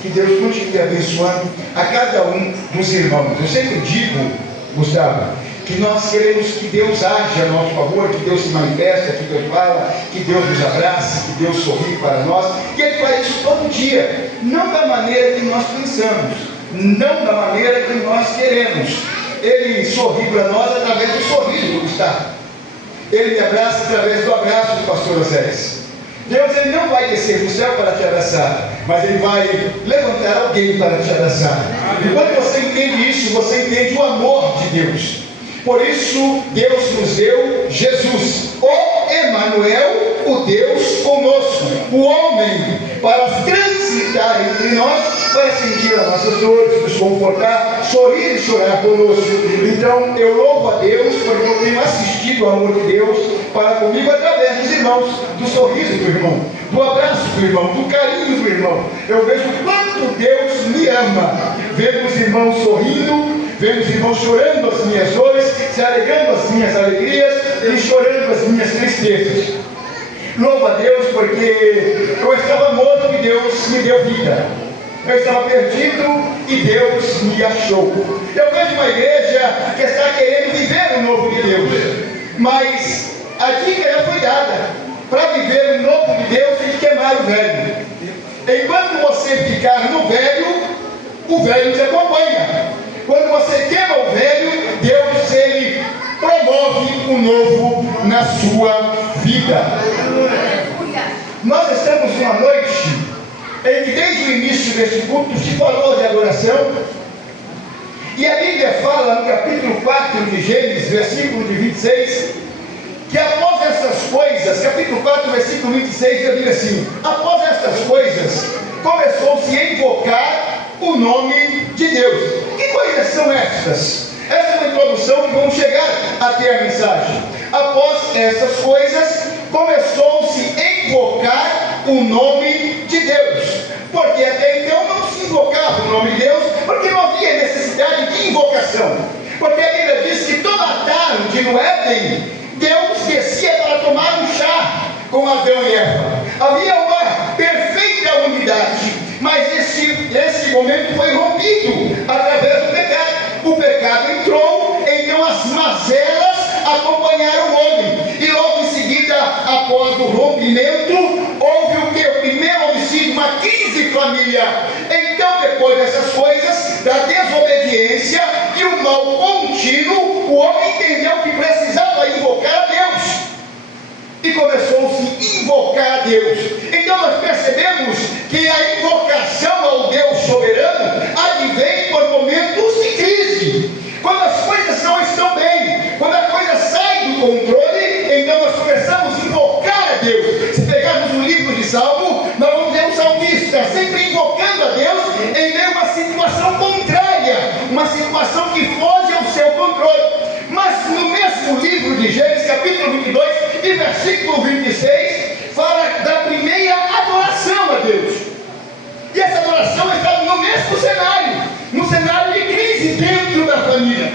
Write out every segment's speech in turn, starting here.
Que Deus continue abençoando a cada um dos irmãos. Eu sempre digo, Gustavo, que nós queremos que Deus age a nosso favor, que Deus se manifesta, que Deus fala, que Deus nos abraça, que Deus sorri para nós, e Ele faz isso todo dia, não da maneira que nós pensamos, não da maneira que nós queremos. Ele sorri para nós através do sorriso do Gustavo, Ele me abraça através do abraço do pastor Osés. Deus, Ele não vai descer do céu para te abraçar, mas Ele vai levantar alguém para te abraçar. E quando você entende isso, você entende o amor de Deus. Por isso, Deus nos deu Jesus, o Emanuel, o Deus conosco, o homem, para transitar entre nós, para sentir as nossas dores, nos confortar, sorrir e chorar conosco. Então, eu louvo a Deus, porque eu tenho assistido o amor de Deus para comigo através dos irmãos, do sorriso do irmão, do abraço do irmão, do carinho do irmão. Eu vejo quanto Deus me ama, vendo os irmãos sorrindo, vendo os irmãos chorando as minhas dores, se alegrando as minhas alegrias e chorando as minhas tristezas. Louvo a Deus porque eu estava morto e Deus me deu vida. Eu estava perdido e Deus me achou. Eu vejo uma igreja que está querendo viver o novo de Deus, mas a dica já foi dada. Para viver o novo de Deus tem que queimar o velho. Enquanto você ficar no velho, o velho te acompanha. Quando você queima o velho, Deus, Ele promove o novo na sua vida. Nós estamos numa noite em que desde o início desse culto se falou de adoração. E a Bíblia fala no capítulo 4 de Gênesis, versículo de 26, que após essas coisas, capítulo 4, versículo 26, diz assim: após estas coisas, começou-se a invocar o nome de Deus. Que coisas são estas? Essa é uma introdução que vamos chegar até a mensagem. Após essas coisas, começou-se a invocar o nome de Deus. Porque até então não se invocava o nome de Deus, porque não havia necessidade de invocação. Porque a Bíblia diz que toda tarde no Éden, Deus descia para tomar um chá com Adão e Eva. Havia uma perfeita unidade, mas esse momento foi rompido através do pecado. O pecado entrou, então as mazelas acompanharam o homem. E logo em seguida, após o rompimento, houve o que? O primeiro homicídio, uma crise familiar. Então, depois dessas coisas, da desobediência e o mal contínuo, o homem entendeu que precisava invocar a Deus. E começou-se a invocar a Deus. Então nós percebemos que a invocação ao Deus soberano advém por momentos de crise. Quando as coisas não estão bem, quando a coisa sai do controle, então nós começamos a invocar a Deus. Se pegarmos o livro de Salmo, nós vamos ver um salmista sempre invocando a Deus em meio a uma situação contrária, uma situação que foge ao seu controle. Mas no mesmo livro de Gênesis, capítulo 22 e versículo 26, fala da primeira adoração a Deus. E essa adoração está no mesmo cenário, no cenário de crise dentro da família.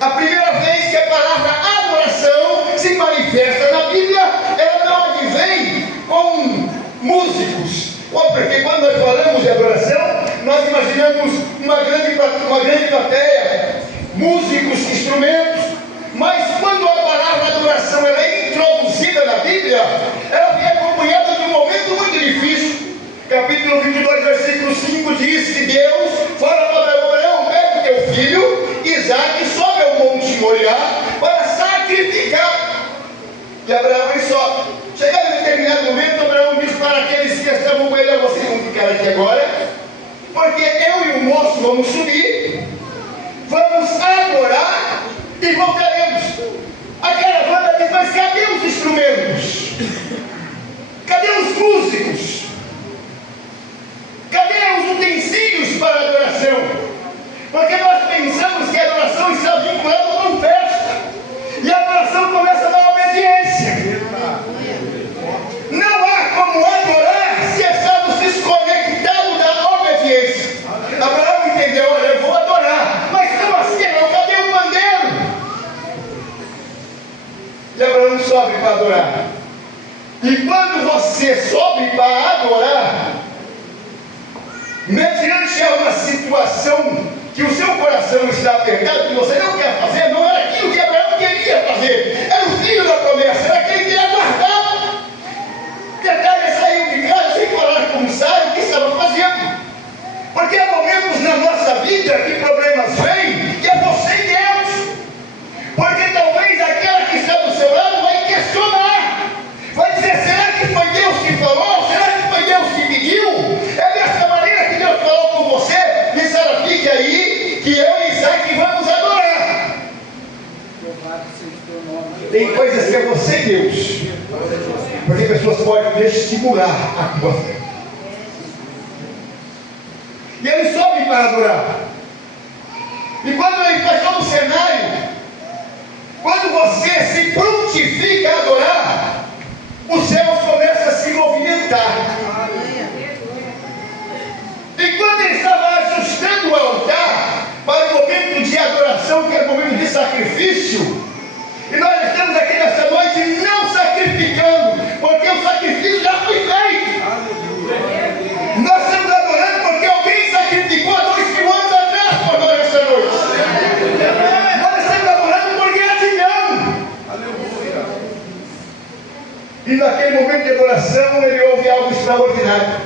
A primeira vez que a palavra adoração se manifesta na Bíblia, ela não advém com músicos. Porque quando nós falamos de adoração, nós imaginamos uma grande plateia, músicos, instrumentos. Mas quando a palavra adoração ela é introduzida na Bíblia, ela vem acompanhada de um momento muito difícil. Capítulo 22, versículo 5 diz que Deus fala para Abraão: pega o teu filho Isaque, sobe ao monte Moriá para sacrificar. E Abraão ele sobe. Chegado em determinado momento, Abraão diz para aqueles que estavam com ele: vocês vão ficar aqui agora, porque eu e o moço vamos subir, vamos adorar e voltaremos. A caravana diz: mas cadê os instrumentos? Cadê os músicos? Cadê os utensílios para a adoração? Porque nós pensamos que a adoração está vinculada com festa. E a adoração começa na obediência. Não há como adorar se estamos desconectados da obediência. Abraão entendeu: olha, eu vou adorar, mas como assim? Não, cadê o pandeiro? E Abraão sobe para adorar. E quando você sobe para adorar, mediante a uma situação que o seu coração está apertado, que você não quer fazer, não era aquilo que Abraão queria fazer, era o filho da promessa, era aquele que ia guardar. Detalhe, ele saiu de casa sem falar como sai, o que estava fazendo. Porque há momentos na nossa vida que problemas vêm, e é você e Deus. Porque talvez aquela que está do seu lado vai questionar, vai dizer, será que foi Deus que falou? Será que foi Deus que pediu? É dessa maneira que Deus falou com você? E Sara, fique aí, que eu e Isaac vamos adorar. Tem coisas que é você e Deus, porque pessoas podem estimular a tua fé. E ele sobe para adorar. E quando ele faz todo o cenário, quando você se prontifica a adorar, os céus começam a se movimentar. Enquanto ele estava ajustando o altar para o momento de adoração, que é o momento de sacrifício, e nós estamos aqui nessa noite não sacrificando, porque o sacrifício já foi feito. Nós estamos adorando porque alguém sacrificou há 2000 anos atrás por nós essa noite. Nós estamos adorando por gratidão. E naquele momento de adoração ele ouve algo extraordinário.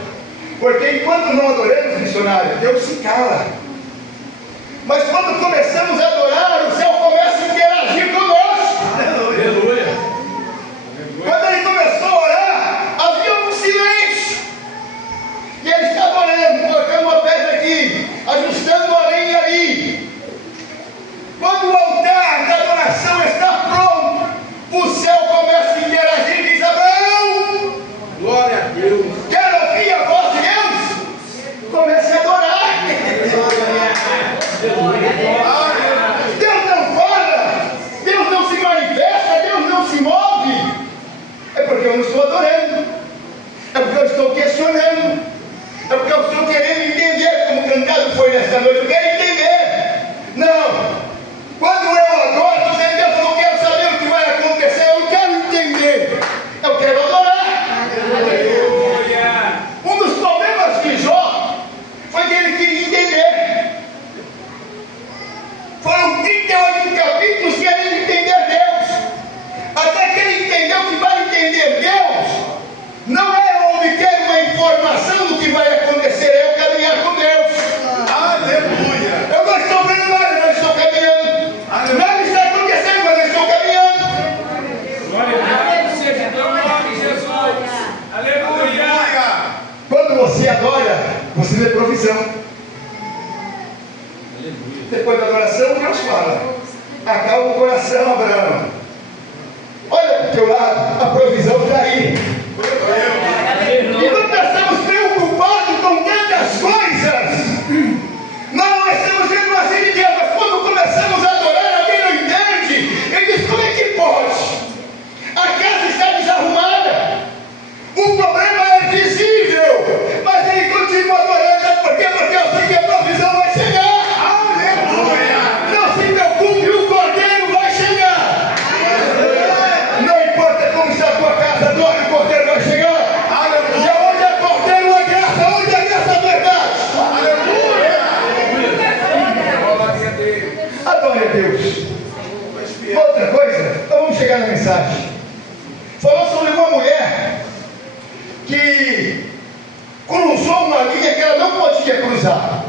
Porque enquanto não adoramos, missionário, Deus se cala. Mas quando começamos a adorar, o céu começa a interagir conosco. Aleluia. Quando ele começou a orar, havia um silêncio. E ele estava orando, colocando uma pedra aqui, ajustando a lenha ali. Quando o altar da adoração está pronto, o céu começa a interagir e diz: Abraão, glória a Deus. Quer ouvir a voz de Deus? Comece a adorar. Deus não fala, Deus não se manifesta, Deus não se move. É porque eu não estou adorando, é porque eu estou questionando, é porque eu estou querendo entender, como cantado foi nesta noite. Eu quero entender. Não, quando eu adoro, você Deus, eu não quero saber o que vai acontecer, eu não quero entender, eu quero adorar. Um dos problemas de Jó foi que ele queria entender. Foram 38 capítulos querendo entender Deus, até que ele entendeu que para entender Deus não é obter uma informação do que vai acontecer, é eu caminhar com Deus. Aleluia! Eu não estou vendo nada, mas estou caminhando. Nada está acontecendo, mas eu estou caminhando. Glória a Deus, seja teu nome, Jesus. Aleluia! Quando você adora, você vê provisão. Depois da adoração, Deus fala: acalma o coração, Abraão. Olha para o teu lado, a provisão está aí. E quando nós estamos preocupados com tantas coisas, nós não estamos vendo assim de Deus. Mas quando começamos a adorar, alguém não entende. Ele diz: como é que pode? A casa está desarrumada, o problema é visível, mas ele continua adorando. Sabe por quê? Porque eu sei que a provisão vai chegar. Não se preocupe, o cordeiro vai chegar. Não importa como está a tua casa, adore, o cordeiro vai chegar. E onde é cordeiro, a graça, onde é graça, a verdade. Adore a Deus. Outra coisa, então vamos chegar na mensagem. Falou sobre uma mulher que cruzou uma linha que ela não podia cruzar.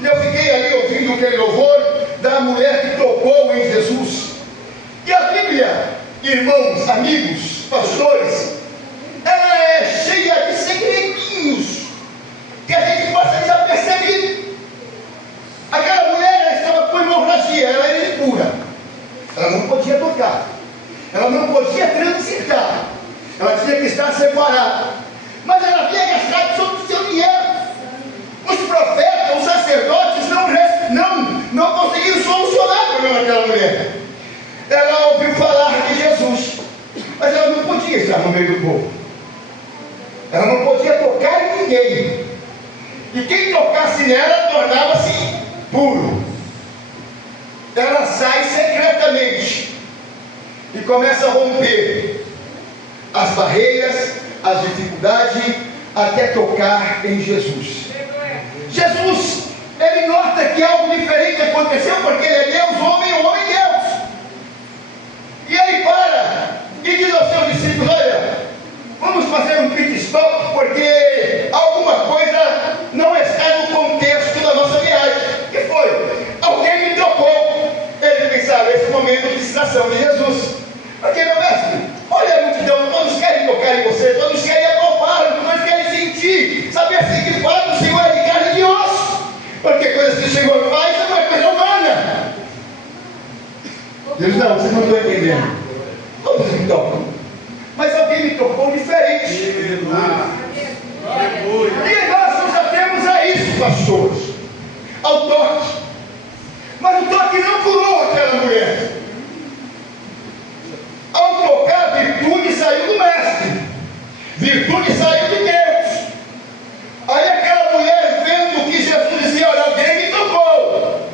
E eu fiquei ali ouvindo aquele louvor da mulher que tocou em Jesus. E a Bíblia, irmãos, amigos, pastores, ela é cheia de segredinhos que a gente passa desapercebido. Aquela mulher, ela estava com hemorragia, ela era impura. Ela não podia tocar, ela não podia transitar, ela tinha que estar separada. Mas ela havia gastado todo o seu dinheiro. Os profetas, os sacerdotes não conseguiram solucionar o problema daquela mulher. Ela ouviu falar de Jesus, mas ela não podia estar no meio do povo. Ela não podia tocar em ninguém. E quem tocasse nela tornava-se puro. Ela sai secretamente e começa a romper as barreiras, as dificuldades, até tocar em Jesus. que algo diferente aconteceu, porque ele é Deus, homem Deus. E ele para e diz aos seus discípulos: olha, vamos fazer um pit stop, porque alguma coisa não está no contexto da nossa viagem. O que foi? Alguém me tocou. Ele pensava: esse momento de distração de Jesus. Porque, meu mestre, olha a multidão, todos querem tocar em você, todos querem apalpar, todos querem sentir, saber se de fato o Senhor é de carne e de osso. Porque coisas que o Senhor faz não é coisa humana. Deus, não, vocês não estão entendendo. Todos me tocam. Mas alguém me tocou diferente. E nós já temos a isso, pastores, ao toque. Mas o toque não curou aquela mulher. Ao tocar, virtude saiu do mestre. Virtude saiu de Deus. Aí aquela mulher, vendo que Jesus dizia: olha, alguém me tocou.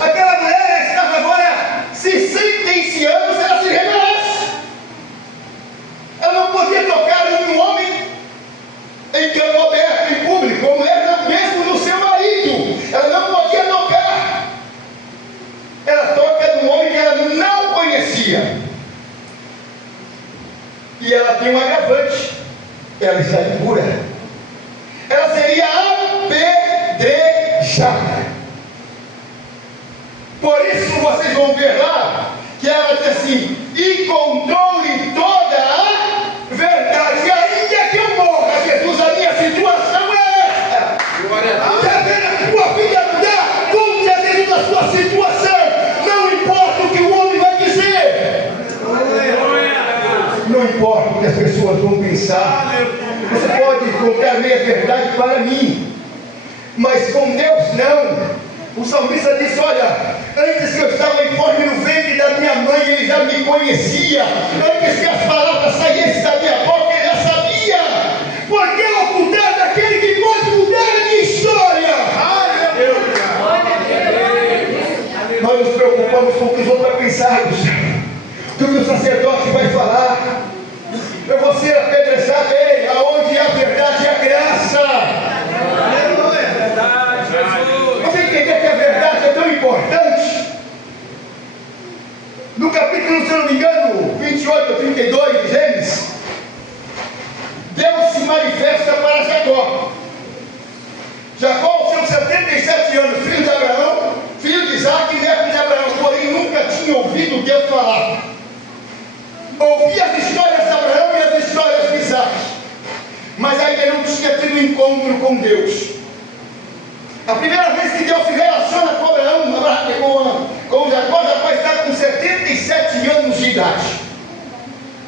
Aquela mulher estava agora se sentenciando se ela se rebelasse. Ela não podia tocar em um homem em campo aberto, em público, como era mesmo no seu marido. Ela não podia tocar. Ela toca num homem que ela não conhecia. E ela tem um agravante: ela está impura. Ela seria apedrejada. Por isso vocês vão ver lá que ela diz assim: e contou-lhe toda a verdade. E ainda que eu morra, Jesus, a minha situação é esta. Quer ver a tua vida mudar? Conte a Jesus a sua situação. Não importa o que o homem vai dizer. Não importa o que as pessoas vão pensar. Você pode contar meia verdade para mim, mas com Deus não. O salmista disse: olha, antes que eu estava informe no ventre da minha mãe, ele já me conhecia. Antes que as palavras saíssem da minha boca, ele já sabia. Por que ocultar daquele que pode mudar a minha história? Nós nos preocupamos com o que os outros vão pensar, o que o sacerdote vai falar. Eu vou ser apedrejado, ei, aonde há verdade e a graça. Você entender que a verdade é tão importante? No capítulo, se eu não me engano, 28 ou 32 de Gênesis, Deus se manifesta para Jacó. Jacó, aos seus 77 anos, filho de Abraão, filho de Isaac e neto de Abraão, porém nunca tinha ouvido Deus falar. Ouvia as histórias de Abraão e as histórias de Isaac, mas ainda não tinha tido um encontro com Deus. A primeira vez que Deus se relaciona com Abraão, com Jacó, Jacó está com 77 anos de idade,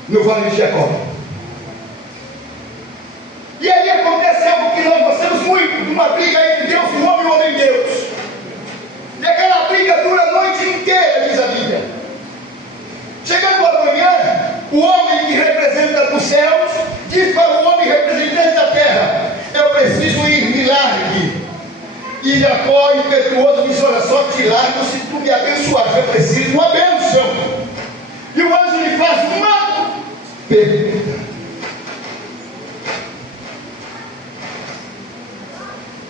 no Vale de Jacó. E aí acontece algo que nós gostamos muito, uma briga entre Deus e o homem e Deus. E aquela briga dura a noite inteira, diz a Bíblia. Chegando amanhã, o homem que representa os céus diz para o homem representante da terra: eu preciso ir, me largue. E Jacó, impetuoso, diz: olha, só te largo se tu me abençoares. Eu preciso de uma bênção. E o anjo lhe faz uma pergunta: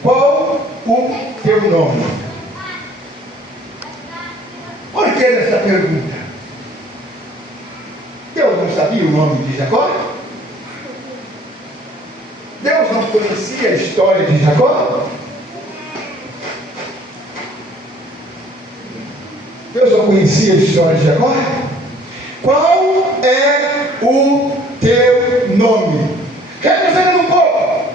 qual o teu nome? Por que essa pergunta? Deus não sabia o nome de Jacó? Deus não conhecia a história de Jacó? Deus não conhecia a história de Jacó? Qual é o teu nome? Representa um pouco.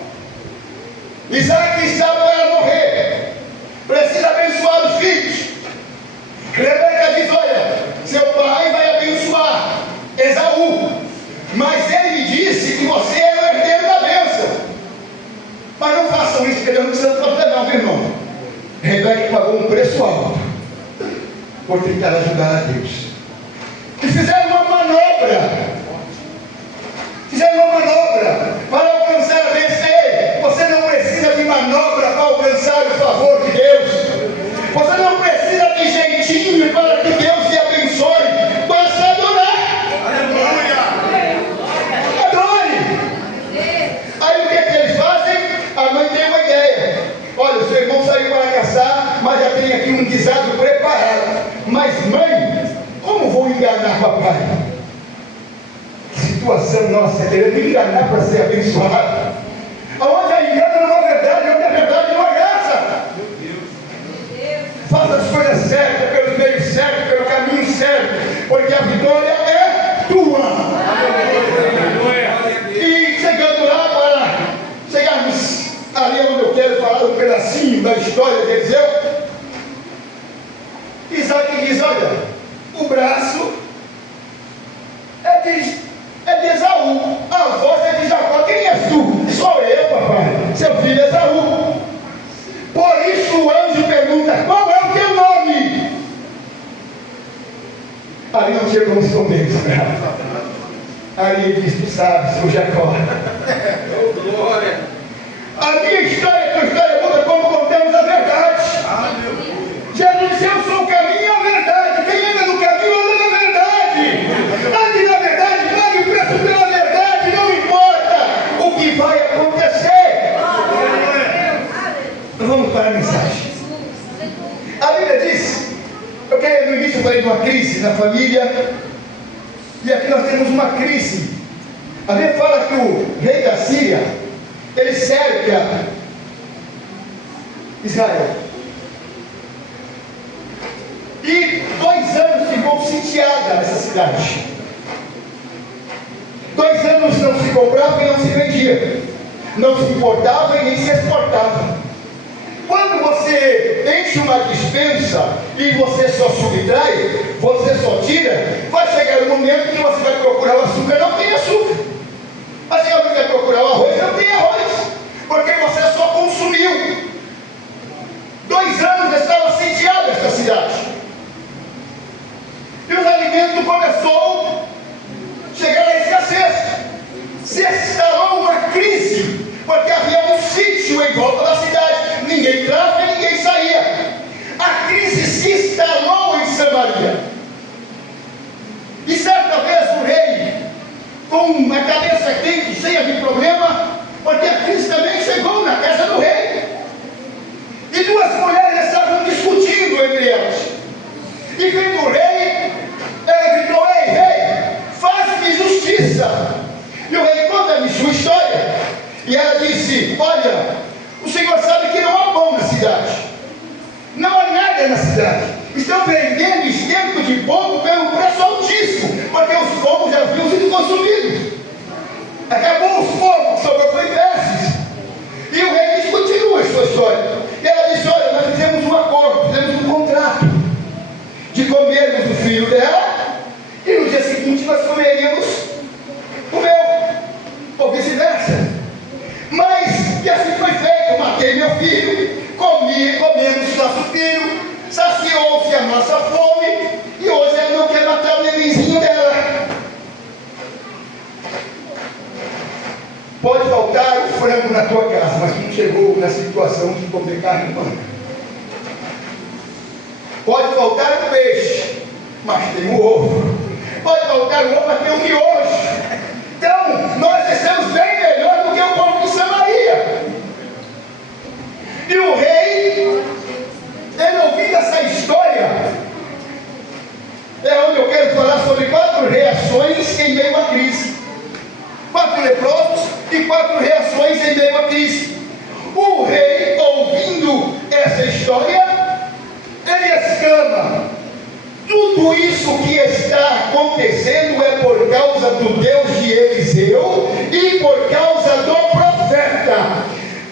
Isaac estava para morrer, precisa abençoar os filhos. Rebeca diz: olha, seu pai vai abençoar Esaú, mas ele me disse que você é o herdeiro da bênção. Mas não façam isso, porque Deus não precisa fazer, não, meu irmão. Rebeca pagou um preço alto por tentar ajudar a Deus. E fizeram uma manobra. Para alcançar a bênção. Você não precisa de manobra para alcançar o favor de Deus. Você não precisa de jeitinho para que Deus te abençoe. Basta adorar. Adore. Aí o que é que eles fazem? A mãe tem uma ideia: olha, o seu irmão saiu para caçar, um guisado preparado. Mas mãe, como vou enganar papai? Que situação nossa, querendo enganar para ser abençoado. Aonde a engano não é verdade, onde a verdade não é graça. Faça as coisas certas, pelo meio certo, pelo caminho certo, porque a vitória é tua. E chegando lá, para chegarmos ali onde eu quero falar um pedacinho da história de Eliseu, Isaac diz: olha, o braço é de Esaú, a voz é de Jacó. Quem és tu? Sou eu, papai, seu filho Esaú. Por isso o anjo pergunta: qual é o teu nome? Ali não tinha como esconder isso. Ali ele diz: tu sabes, sou Jacó. Glória. A minha história, a tua história muda como contamos a verdade. Jesus disse: eu sou o caminho e a verdade. Quem anda no caminho anda na verdade. Ande na verdade, pague o preço pela verdade. Não importa o que vai acontecer. Vamos para a mensagem. A Bíblia diz, porque no início eu falei de uma crise na família, e aqui nós temos uma crise. A Bíblia fala que o rei da Síria, ele cerca Israel. E 2 anos ficou sitiada essa cidade. 2 anos não se comprava e não se vendia, não se importava e nem se exportava. Quando você enche uma despensa e você só subtrai, você só tira, vai chegar um momento que você vai procurar o açúcar, não tem açúcar. Vai chegar um momento que vai procurar o arroz, não tem arroz, porque você só consumiu. 2 anos estava sitiada esta cidade. E os alimentos começou a chegar à escassez. Se instalou uma crise, porque havia um sítio em volta da cidade. Ninguém entrava e ninguém saía. A crise se instalou em Samaria. E certa vez o rei, com a cabeça quente, cheia de problema, porque a crise também chegou na casa do rei. E 2 mulheres estavam discutindo entre elas. E vendo o rei, ela gritou: ei, rei, faz-me justiça. E o rei: conta-me sua história. E ela disse: olha, o senhor sabe que não há pão na cidade, não há nada na cidade. Estão vendendo esterco de pombo pelo preço altíssimo, porque os pombos já haviam sido consumidos. Acabou os pombos, sobrou foi verses. E o rei disse: continua a sua história. E ela disse: olha, nós fizemos um acordo, fizemos um contrato de comermos o filho dela, e no dia seguinte nós comeríamos o meu, ou vice-versa. Mas, e assim foi feito. Eu matei meu filho, comemos nosso filho, saciou-se a nossa fome, e hoje ela não quer matar o nenenzinho dela. Pode faltar o frango na tua casa, mas não chegou na situação de comer carne humana. Pode faltar o peixe, mas tem o ovo. Pode faltar o ovo, mas tem o miojo. Então, nós estamos bem melhor do que o povo de Samaria. E o rei, ele ouvindo essa história, é onde eu quero falar sobre 4 reações em meio à crise. 4 leprosos e 4 reações em meio à crise. O rei, ouvindo essa história, ele exclama: tudo isso que está acontecendo é por causa do Deus de Eliseu e por causa do profeta.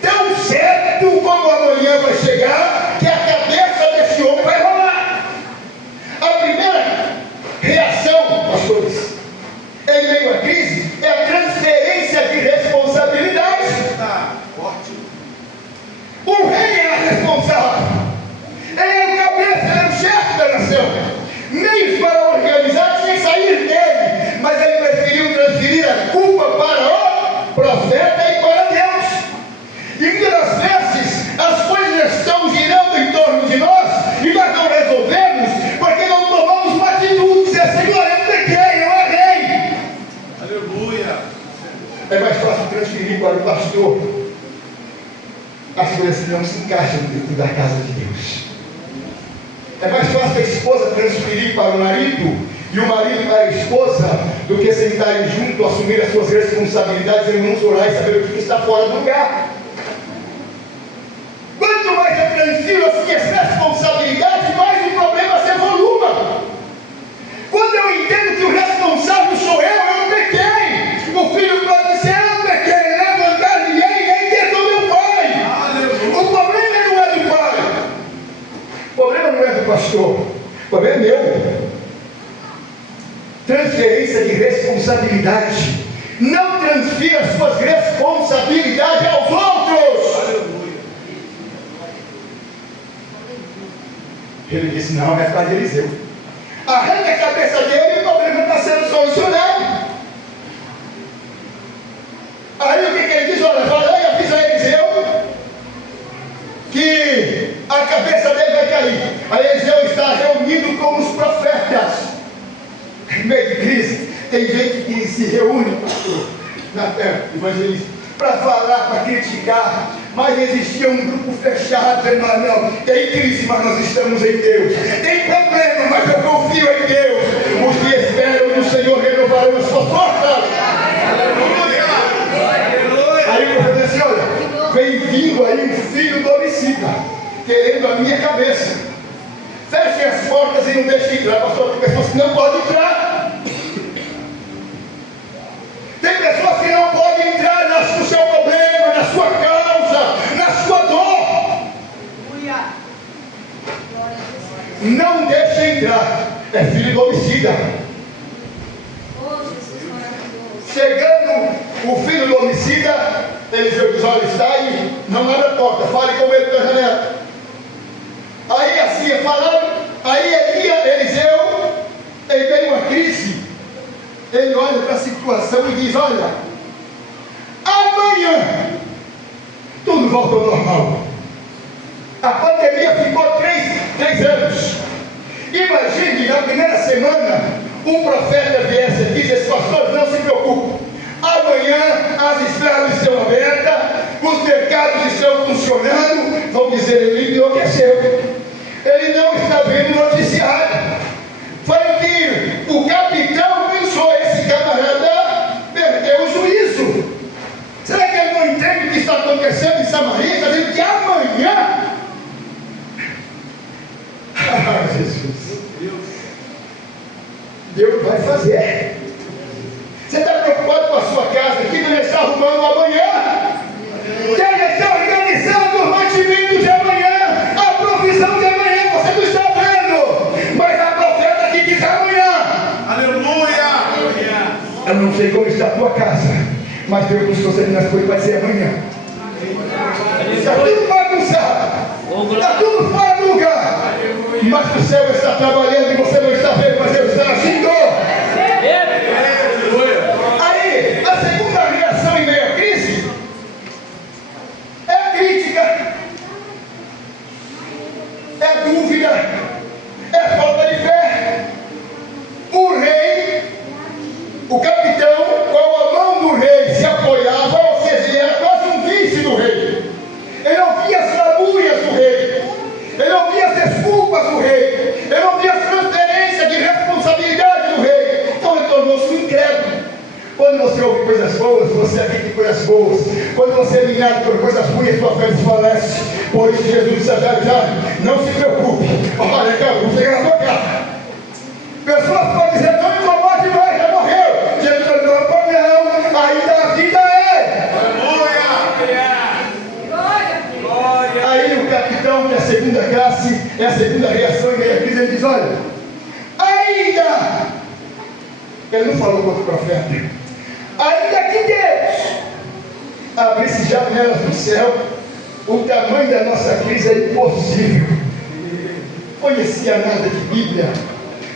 Tão certo como amanhã vai chegar, que a cabeça desse homem vai rolar. A primeira reação, pastores, em meio à crise, é a transferência de responsabilidade. O rei era responsável, ele era o cabeça, ele era o chefe da nação. Meios para organizar sem sair dele, mas ele preferiu transferir a culpa para o profeta e para Deus. E muitas das vezes as coisas estão girando em torno de nós e nós não resolvemos porque não tomamos uma atitude. Dizer: Senhor, eu pequei, eu errei. Aleluia. É mais fácil transferir para o pastor as coisas que não se encaixam dentro da casa de Deus. É mais fácil a esposa transferir para o marido e o marido para a esposa do que sentarem junto, assumir as suas responsabilidades em mãos orar e saber o que está fora do lugar. Quanto mais eu transfiro as minhas responsabilidades, mais o problema se evolua. Quando eu entendo que o responsável sou eu não pequei. O filho pode dizer, eu não pequei, levantar-me e aí tentou meu pai. O problema não é do pai. O problema não é do pastor. O problema é meu. Transferência de responsabilidade. Não transfira suas responsabilidades aos outros. Ele disse, não, é para Eliseu. Arranca a cabeça dele e o problema está sendo solucionado. Aí o que ele diz? Olha, vai lá e avisa a Eliseu que a cabeça dele vai cair. Aí Eliseu está reunido com os profetas. Em meio de crise, tem gente que se reúne, pastor, na terra, evangelista, para falar, para criticar, mas existia um grupo fechado, irmão, não, tem crise, mas nós estamos em Deus, tem problema, mas eu confio em Deus, os que esperam no Senhor renovarão as suas forças. Aí o profeta disse, olha, vem vindo aí um filho do homicida, querendo a minha cabeça. Fechem as portas e não deixem entrar, pastor. Tem pessoas que não podem entrar. Tem pessoas que não podem entrar no seu problema, na sua causa, na sua dor. Não deixem entrar. É filho do homicida. Chegando o filho do homicida, Eliseu diz, olha, está aí, não abra a porta, fale com ele pela janela. Aí assim é falado, aí Eliseu, ele tem uma crise, ele olha para a situação e diz, olha, amanhã tudo volta ao normal. A pandemia ficou 3 anos. Imagine na primeira semana, um profeta viesse aqui e disse, pastor, não se preocupe, amanhã as estradas estão abertas, os mercados estão funcionando. Vão dizer, ele enlouqueceu. Ele não está vendo o noticiário. Foi o que o capitão pensou, esse camarada perdeu o juízo. Será que ele não entende o que está acontecendo em Samaria? Está dizendo que amanhã... Ah, Jesus, Deus vai fazer. Você está preocupado com a sua casa aqui, que ele está arrumando o amanhã, que ele está organizando os mantimentos de amanhã, a provisão de amanhã. Você não está vendo, mas a profeta aqui diz amanhã. Aleluia! Eu não sei como está a tua casa, mas Deus nos concedendo as coisas, vai ser amanhã. Está tudo bagunçado, está tudo fora do lugar, mas o céu está trabalhando e você não está vendo, mas Deus está agindo. Aí, a segunda reação em meio à crise é a crítica, é a dúvida, é a falta de fé. O rei, o capitão, com a mão do rei se apoiava, ou seja, ele era quase um vice do rei. Ele não via as lamúrias do rei, ele não via as desculpas do rei, ele não via as transferências de responsabilidade do rei. Então ele tornou-se um incrédulo. Quando você ouve coisas boas, você acredita em coisas boas. Quando você é minado por coisas ruins, sua fé desfalece. Por isso Jesus disse a não se preocupe. Olha, cara, não chega na sua casa. Pessoas podem dizer, não incomode mais, já morreu. Jesus falou, não, ainda a vida é. Glória. Aí o capitão, que é a segunda classe, é a segunda reação, e ele diz, olha, ainda, ele não falou contra o profeta, ainda que Deus abrisse janelas do céu, o tamanho da nossa crise é impossível. Conhecia nada de Bíblia,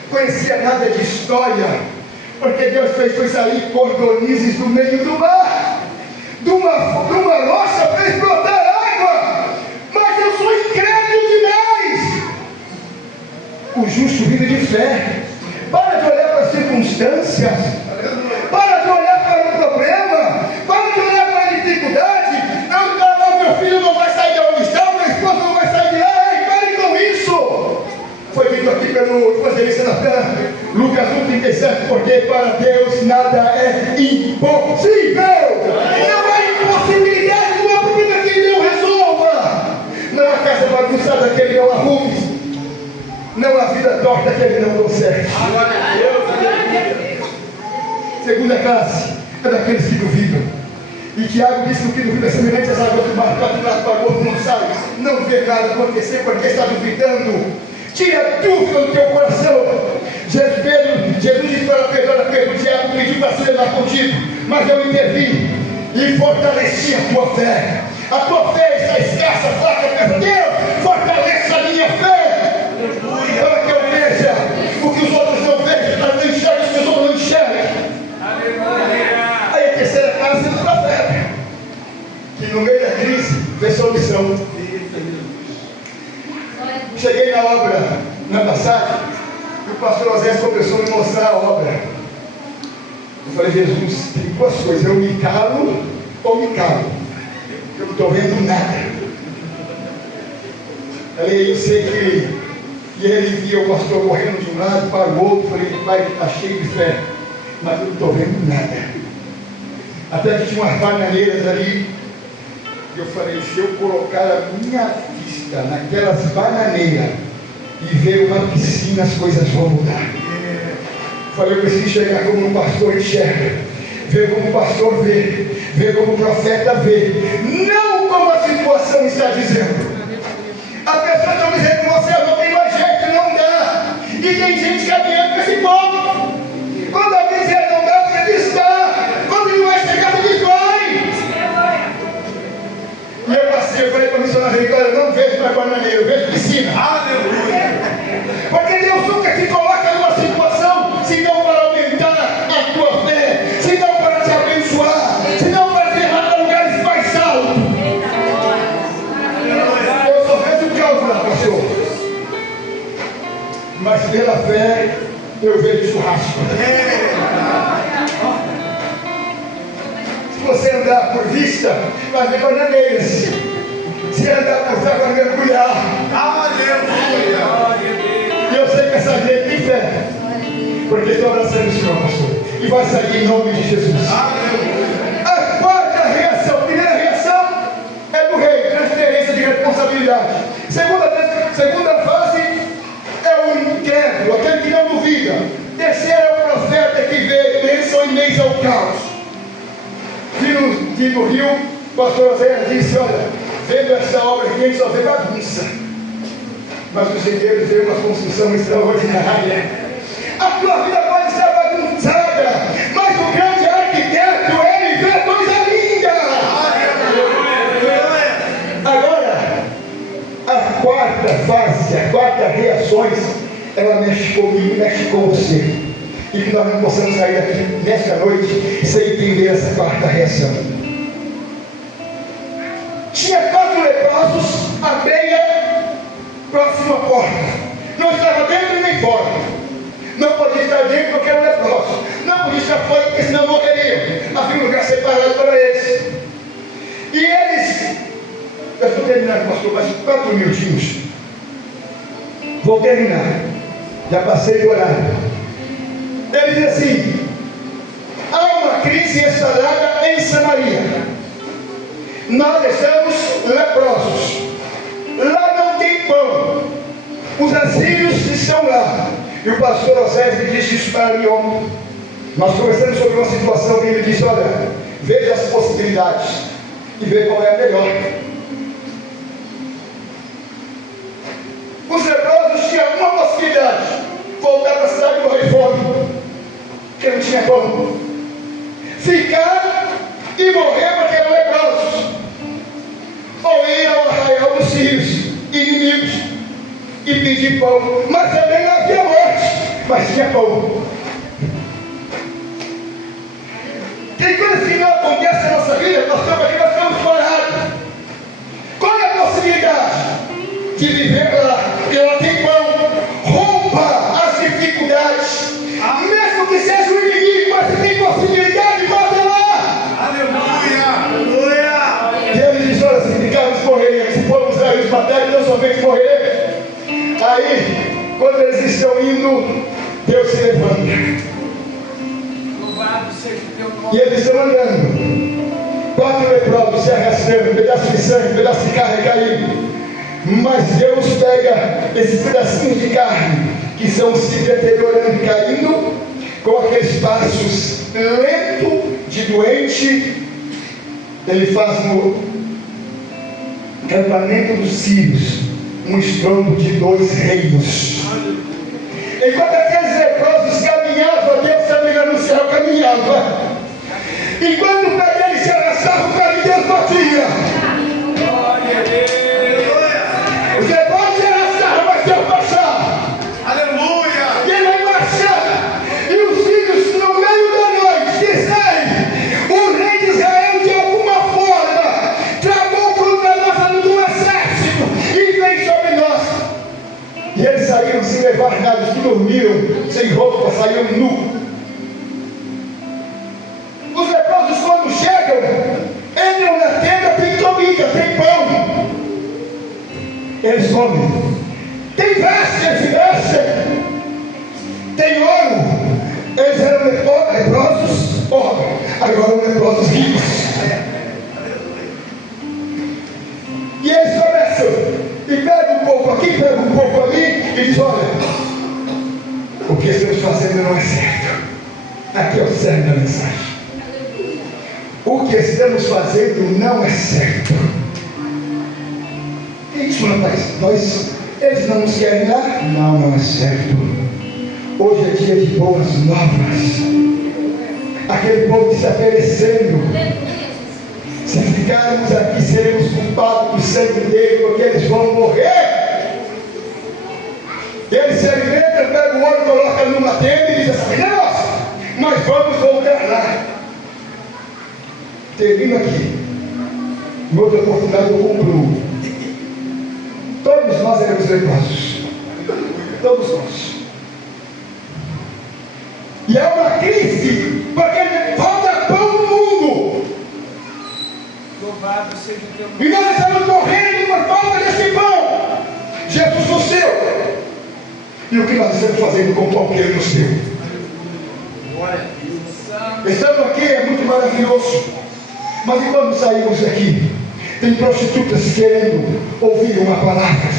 conhecia nada de história, porque Deus fez sair cordonizes do meio do mar, de uma rocha fez brotar água, mas eu sou incrédulo demais. O justo vive de fé. Para de olhar para as circunstâncias, para de olhar para o problema, para de olhar para a dificuldade. Não, meu filho não vai sair de onde está, minha esposa não vai sair de lá. Ei, pare com isso. Foi o evangelista Natan, Lucas 1,37, porque para Deus nada é impossível. Não há impossibilidade, não há problema que Ele não resolva. Não há casa bagunçada que Ele não arrume. Não há vida torta que Ele não conserte. Segunda classe é daqueles que duvidam. E Tiago diz que o que duvida é semelhante às águas do mar, para um lado para o outro não sabe, não vê nada acontecer porque está duvidando. Tira a dúvida do teu coração. Jesus disse para Pedro, Tiago pediu para acelerar contigo, mas eu intervim e fortaleci a tua fé. A tua fé está escassa, fraca, peça Deus, fortaleça a minha fé, para que eu veja o que os outros não vejam, para que eu enxergue o que os outros não enxergam. Aí a terceira classe é do profeta, que no meio da crise vê solução. Cheguei na obra, na passagem, e o pastor Osés começou a me mostrar a obra. Eu falei, Jesus, tem duas coisas, eu me calo ou me calo. Eu não estou vendo nada. Falei, eu sei que... E ele via o pastor correndo de um lado para o outro. Falei, pai, ele está cheio de fé, mas eu não estou vendo nada. Até que tinha umas bananeiras ali. E eu falei, se eu colocar a minha vista naquelas bananeiras e ver uma piscina, as coisas vão mudar. Falei, eu preciso chegar como um pastor enxerga, ver como o pastor vê, ver como o profeta vê, não como a situação está dizendo. A pessoa está dizendo que você não tem mais jeito, não dá. E tem gente caminhando com esse povo. Quando alguém dizer não dá, você diz dá. Quando ele vai chegar, você diz vai. E eu passei, eu falei para a missionária, olha, não vejo para bananeiro, eu vejo piscina. Aleluia. Porque Deus nunca te coloca numa situação se não para aumentar a tua fé, se não para te abençoar, se não para te levar para lugares mais altos. Eu só vejo o caos lá, pastor. Mas pela fé eu vejo churrasco. Se você andar por vista, vai ver bananeiras. Se andar por fé, vai mergulhar. E eu sei que essa gente tem fé, porque estou abraçando o Senhor, pastor, e vai sair em nome de Jesus. A quarta reação, primeira reação é do rei, transferência de responsabilidade. Segunda fase é o incrédulo, aquele que não duvida. Terceira é o profeta que vê bênção em meio ao caos. Vi no Rio, o pastor Zé disse, olha, vendo essa obra aqui, a gente só vê bagunça. Mas os engenheiros veem uma construção extraordinária. A tua vida pode estar bagunçada, mas o grande arquiteto, ele vê coisa linda. Agora, a quarta fase, a quarta reações, ela mexe comigo, mexe com você. E que nós não possamos sair daqui nesta noite sem entender essa quarta reação. Tinha 4 leprosos à beira, próxima à porta. Não estava dentro nem fora. Não podia estar dentro porque era leproso. Não podia estar fora porque senão morreriam. Havia um lugar separado para eles. E eles... Eu estou terminando, pastor, mais 4 minutinhos. Vou terminar. Já passei do horário. Ele diz assim: há uma crise instalada em Samaria. Nós estamos leprosos. Lá não tem pão. Os assírios estão lá. E o pastor Osés me disse isso para mim ontem. Nós conversamos sobre uma situação e ele disse: olha, veja as possibilidades e veja qual é a melhor. Os leprosos tinham uma possibilidade: voltar para a cidade e morrer de fome, porque não tinha pão. Ficar e morrer porque eram leprosos, ou ir ao arraial dos sírios, inimigos, e pedir pão. Mas também não havia morte, mas tinha pão. Tem coisas que não acontecem na nossa vida, pastor, porque nós ficamos parados. Qual é a possibilidade de viver lá? Porque lá tem pão. Rompa as dificuldades, mesmo que seja o inimigo, mas se tem possibilidade, bota lá. Aleluia. E ele diz: olha, se ficarmos morreremos, se formos aí os matérios, não somente morreremos. Aí quando eles estão indo, Deus se levanta. Louvado seja o teu nome. E eles estão andando, 4 leprosos se arrastando, pedaço de sangue, pedaço de carne caindo. Mas Deus pega esses pedacinhos de carne que estão se deteriorando e caindo, com aqueles passos lentos de doente. Ele faz no acampamento dos sírios um estrondo de 2 reinos. Enquanto aqueles leprosos caminhavam, Deus também no céu caminhava. Enquanto o pé deles se arrastava, o pé de Deus batia. Glória a Deus. Os leprosos se arrastavam, mas Deus passava. Aleluia. E ele vai marchando. E os filhos, no meio da noite, dizem: o rei de Israel, de alguma forma, tramou contra nós do exército e vem sobre nós. E eles saíram sem levar nada, que dormiram sem roupa, saíram nu. Os leprosos, quando chegam, entram na tenda, tem comida, tem pão. Eles comem. Tem veste, eles vestem. Tem ouro. Eles eram leprosos pobres, agora são leprosos ricos. E eles começam e pegam um pouco aqui, pegam um pouco ali e dizem: olha, o que estamos fazendo não é certo. Aqui é o cerne da mensagem. O que estamos fazendo não é certo. Isso, rapaz, eles não nos querem lá? Não, não é certo. Hoje é dia de boas novas. Aquele povo está perecendo. Se ficarmos aqui, seremos culpados do sangue dele, porque eles vão morrer. Eles se alimentam, pegam o ouro, colocam numa tenda e dizem assim: nossa, mas vamos voltar lá. Termino aqui. Em outra oportunidade eu concluo. Todos nós éramos leprosos. Todos nós. E é uma crise, porque falta pão no mundo. Louvado seja o teu nome. E nós estamos morrendo por falta desse pão. Jesus nos deu. E o que nós estamos fazendo com o pão que Ele nos deu? Glória a Deus. Estamos aqui, é muito maravilhoso. Mas e quando saímos daqui? Tem prostitutas querendo ouvir uma palavra.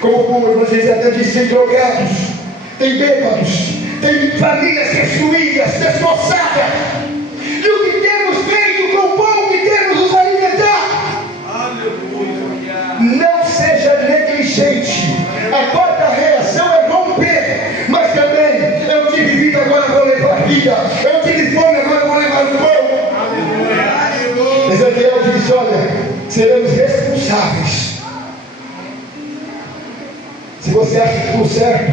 Como o evangelista disse, tem drogados, tem bêbados, tem famílias destruídas, destroçadas. E o que temos feito com o pão que temos nos alimentar? Aleluia. Não seja negligente. A quarta reação é romper. Mas também, eu tive vida, agora vou levar vida. Eu tive fome, agora vou levar o pão. Ezequiel disse: olha, seremos responsáveis. Se você acha que tudo certo,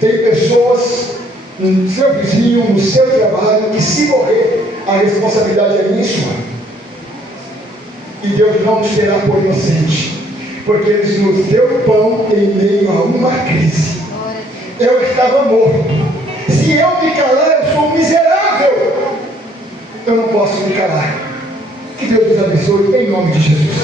tem pessoas no seu vizinho, no seu trabalho, que se morrer, a responsabilidade é minha e sua. E Deus não nos terá por inocente, porque Ele nos deu pão em meio a uma crise. Eu estava morto. Se eu me calar, eu sou miserável. Eu não posso me calar. Que Deus nos abençoe em nome de Jesus.